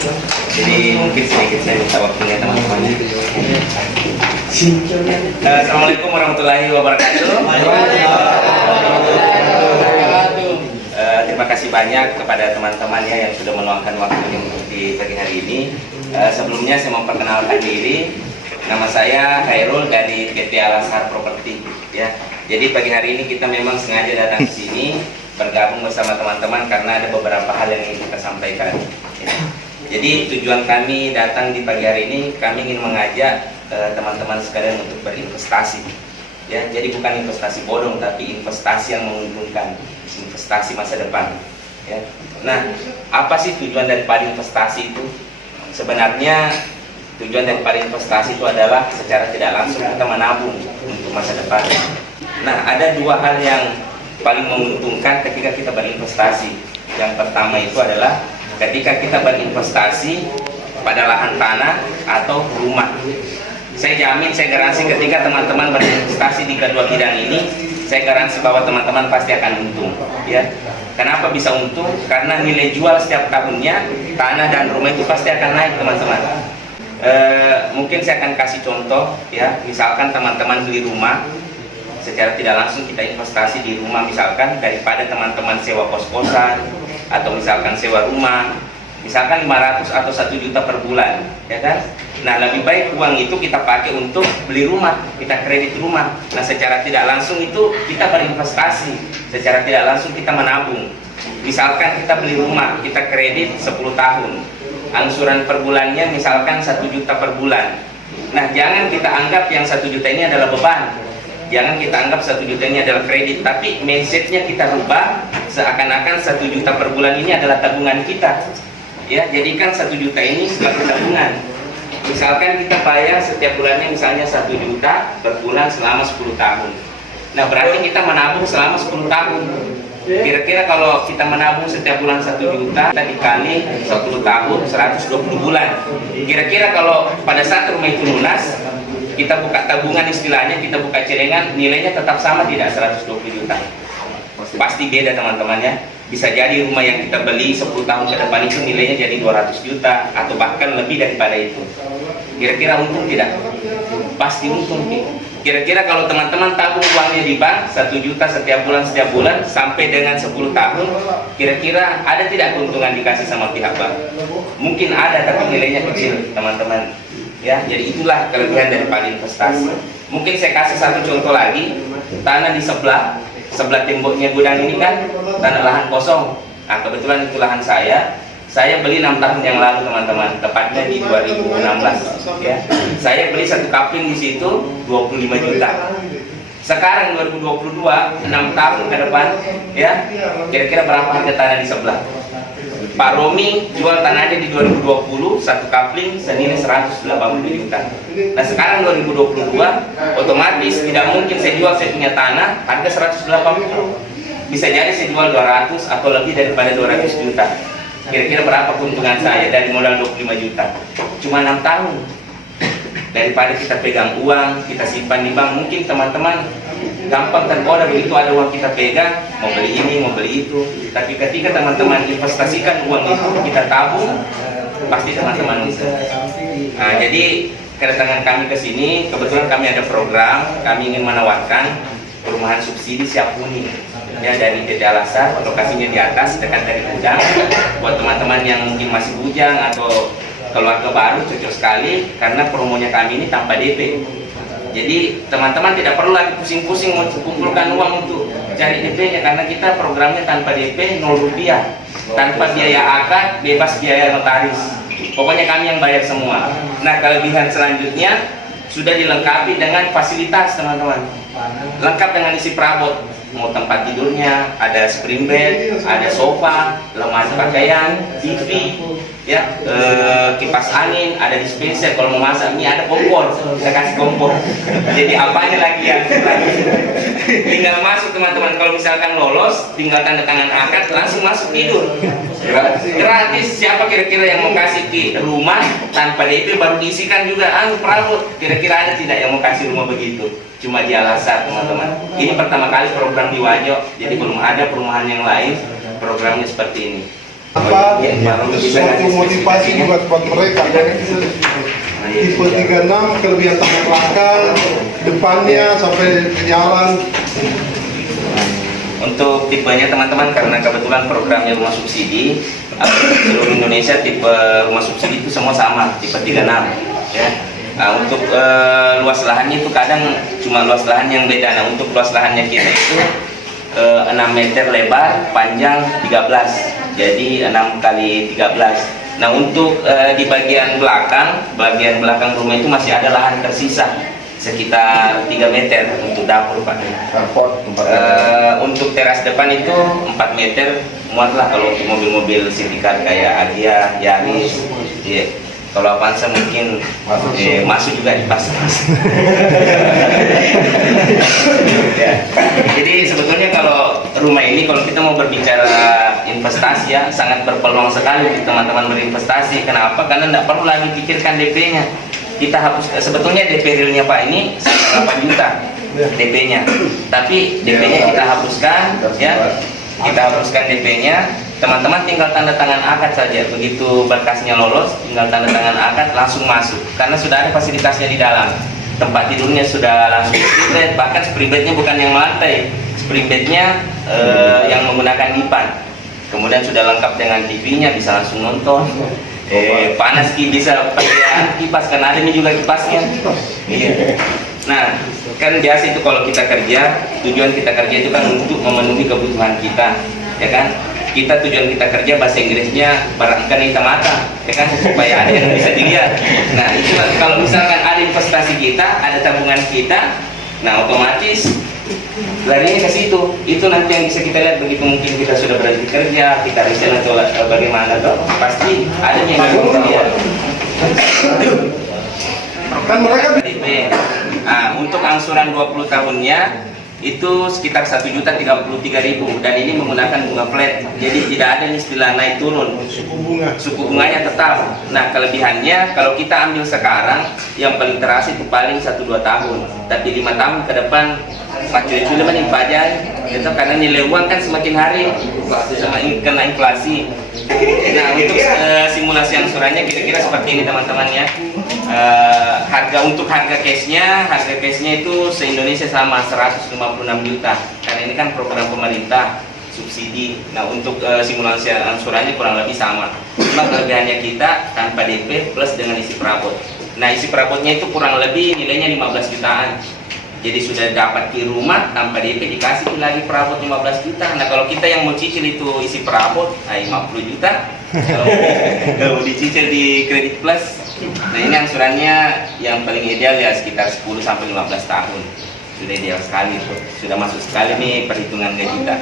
Jadi mungkin sedikit saya minta waktunya teman-teman. Assalamualaikum warahmatullahi wabarakatuh. Terima kasih banyak kepada teman-teman ya yang sudah meluangkan waktunya untuk di pagi hari ini. Sebelumnya saya memperkenalkan diri. Nama saya Khairul dari PT Al-Azhar Property ya. Jadi pagi hari ini kita memang sengaja datang ke sini bergabung bersama teman-teman karena ada beberapa hal yang ingin kita sampaikan ya. Jadi tujuan kami datang di pagi hari ini, kami ingin mengajak teman-teman sekalian untuk berinvestasi ya. Jadi bukan investasi bodong, tapi investasi yang menguntungkan, investasi masa depan ya. Nah, apa sih tujuan daripada investasi itu? Sebenarnya tujuan daripada investasi itu adalah secara tidak langsung kita menabung untuk masa depan. Nah, ada dua hal yang paling menguntungkan ketika kita berinvestasi. Yang pertama itu adalah ketika kita berinvestasi pada lahan tanah atau rumah. Saya jamin, saya garansi ketika teman-teman berinvestasi di kedua bidang ini, saya garansi bahwa teman-teman pasti akan untung ya. Kenapa bisa untung? Karena nilai jual setiap tahunnya tanah dan rumah itu pasti akan naik teman-teman. Mungkin saya akan kasih contoh ya. Misalkan teman-teman beli rumah, secara tidak langsung kita investasi di rumah, misalkan daripada teman-teman sewa kos-kosan atau misalkan sewa rumah, misalkan 500 atau 1 juta per bulan ya kan. Nah, lebih baik uang itu kita pakai untuk beli rumah, kita kredit rumah. Nah, secara tidak langsung itu kita berinvestasi, secara tidak langsung kita menabung. Misalkan kita beli rumah, kita kredit 10 tahun, angsuran per bulannya misalkan 1 juta per bulan. Nah, jangan kita anggap yang 1 juta ini adalah beban, jangan kita anggap 1 juta ini adalah kredit, tapi mindsetnya kita rubah seakan-akan 1 juta per bulan ini adalah tabungan kita ya. Jadikan 1 juta ini sebagai tabungan. Misalkan kita bayar setiap bulannya misalnya 1 juta per bulan selama 10 tahun. Nah, berarti kita menabung selama 10 tahun. Kira-kira kalau kita menabung setiap bulan 1 juta, kita dikali 10 tahun 120 bulan. Kira-kira kalau pada saat rumah itu lunas, kita buka tabungan istilahnya, kita buka celengan, nilainya tetap sama tidak 120 juta? Pasti beda teman-teman ya. Bisa jadi rumah yang kita beli 10 tahun ke depan itu nilainya jadi 200 juta atau bahkan lebih daripada itu. Kira-kira untung tidak? Pasti untung. Kira-kira kalau teman-teman tabung uangnya di bank 1 juta setiap bulan sampai dengan 10 tahun, kira-kira ada tidak keuntungan dikasih sama pihak bank? Mungkin ada, tapi nilainya kecil teman-teman ya. Jadi itulah kelebihan daripada investasi. Mungkin saya kasih satu contoh lagi. Tanah di sebelah temboknya gudang ini kan tanah lahan kosong. Nah, kebetulan itu lahan saya beli 6 tahun yang lalu teman-teman, tepatnya di 2016 ya. Saya beli satu kapling di situ 25 juta. Sekarang 2022, 6 tahun ke depan ya, kira-kira berapa harga tanah di sebelah? Pak Romi jual tanahnya di 2020 satu kapling senilai 180 juta. Nah, sekarang 2022 otomatis tidak mungkin saya jual saya punya tanah harga 180. Bisa jadi saya jual 200 atau lebih daripada 200 juta. Kira-kira berapa keuntungan saya dari modal 25 juta? Cuma 6 tahun. Daripada kita pegang uang, kita simpan di bank, mungkin teman-teman gampang tergoda begitu ada uang kita pegang, mau beli ini, mau beli itu. Tapi ketika teman-teman investasikan uang itu, kita tabung, pasti teman-teman bisa. Nah, jadi kedatangan kami ke sini, kebetulan kami ada program, kami ingin menawarkan perumahan subsidi siap huni ya dari PT Al-Azhar, lokasinya di atas dekat dari gudang. Buat teman-teman yang mungkin masih bujang atau keluarga baru, cocok sekali karena promonya kami ini tanpa DP. Jadi teman-teman tidak perlu lagi pusing-pusing mengumpulkan uang untuk cari DP-nya, karena kita programnya tanpa DP 0 rupiah, tanpa biaya akad, bebas biaya notaris. Pokoknya kami yang bayar semua. Nah, kelebihan selanjutnya sudah dilengkapi dengan fasilitas teman-teman, lengkap dengan isi perabot. Mau tempat tidurnya, ada spring bed, ada sofa, lemari pakaian, TV, ya, kipas angin, ada dispenser. Kalau mau masak ini ada kompor, kita kasih kompor. Jadi apanya lagi yang tinggal masuk teman-teman. Kalau misalkan lolos, tinggal tanda tangan akad, langsung masuk tidur. Gratis. Siapa kira-kira yang mau kasih ke rumah tanpa DP baru diisikan juga perabot? Kira-kira ada tidak yang mau kasih rumah begitu? Cuma di Al-Azhar teman-teman. Ini pertama kali program di Wajo, jadi belum ada perumahan yang lain programnya seperti ini. Apa suatu motivasi juga buat mereka. Tipe 36 kelebihan tangan belakang, depannya sampai ke jalan. Untuk tipenya teman-teman, karena kebetulan programnya rumah subsidi seluruh Indonesia, tipe rumah subsidi itu semua sama, tipe 36 ya. Nah, untuk luas lahannya itu kadang cuma luas lahan yang beda. Nah, untuk luas lahannya kita itu 6 meter lebar, panjang 13, jadi 6 kali 13. Nah, untuk di bagian belakang rumah itu masih ada lahan tersisa sekitar 3 meter untuk dapur, Pak. Untuk teras depan itu 4 meter muat lah kalau untuk mobil-mobil city car kayak Agia, Yaris. Iya. Kalau Avanza mungkin masuk juga di pasar. Ya. Jadi sebetulnya kalau rumah ini, kalau kita mau berbicara investasi ya, sangat berpeluang sekali untuk teman-teman berinvestasi. Kenapa? Karena tidak perlu lagi pikirkan DP-nya. Kita hapus, sebetulnya DP realnya Pak ini 8 juta DP-nya, tapi DP-nya kita hapuskan ya, kita hapuskan DP-nya. Teman-teman tinggal tanda tangan akad saja. Begitu berkasnya lolos, tinggal tanda tangan akad, langsung masuk. Karena sudah ada fasilitasnya di dalam. Tempat tidurnya sudah langsung spring bed, bahkan spring bednya bukan yang melantai, spring bednya yang menggunakan dipan. Kemudian sudah lengkap dengan TV-nya, bisa langsung nonton. Panas bisa pakai kipas, karena ada juga kipasnya. Iya. Nah, kan biasa itu kalau kita kerja, tujuan kita kerja itu kan untuk memenuhi kebutuhan kita, ya kan? Kita tujuan kita kerja, bahasa Inggrisnya barangkan hitam mata, ya kan, supaya ada yang bisa dilihat. Nah, itu kalau misalkan ada investasi kita, ada tabungan kita, nah otomatis larinya ke situ. Itu nanti yang bisa kita lihat begitu mungkin kita sudah berhenti kerja, kita resign atau bagaimana, tuh pasti ada yang dilihat. Kan mereka untuk angsuran 20 tahunnya itu sekitar 1.033.000, dan ini menggunakan bunga flat, jadi tidak ada istilah naik turun, suku bunganya tetap. Nah, kelebihannya kalau kita ambil sekarang yang paling terasa itu paling 1-2 tahun, tapi 5 tahun ke depan cuy lebih pajak itu, karena nilai uang kan semakin hari semakin kena inflasi. Nah, untuk simulasi angsurannya kira-kira seperti ini teman-teman ya. Harga cashnya itu se-Indonesia sama 156 juta, karena ini kan program pemerintah subsidi. Nah, untuk simulasi angsurannya kurang lebih sama, cuma kelebihannya kita tanpa DP plus dengan isi perabot. Nah, isi perabotnya itu kurang lebih nilainya 15 jutaan, jadi sudah dapat di rumah tanpa DP, dikasih lagi perabot 15 juta. Nah, kalau kita yang mau cicil itu isi perabot 50 juta, kalau mau dicicil di kredit plus. Nah, ini angsurannya yang paling ideal ya sekitar 10-15 tahun, sudah ideal sekali, sudah masuk sekali nih perhitungan gaji kita.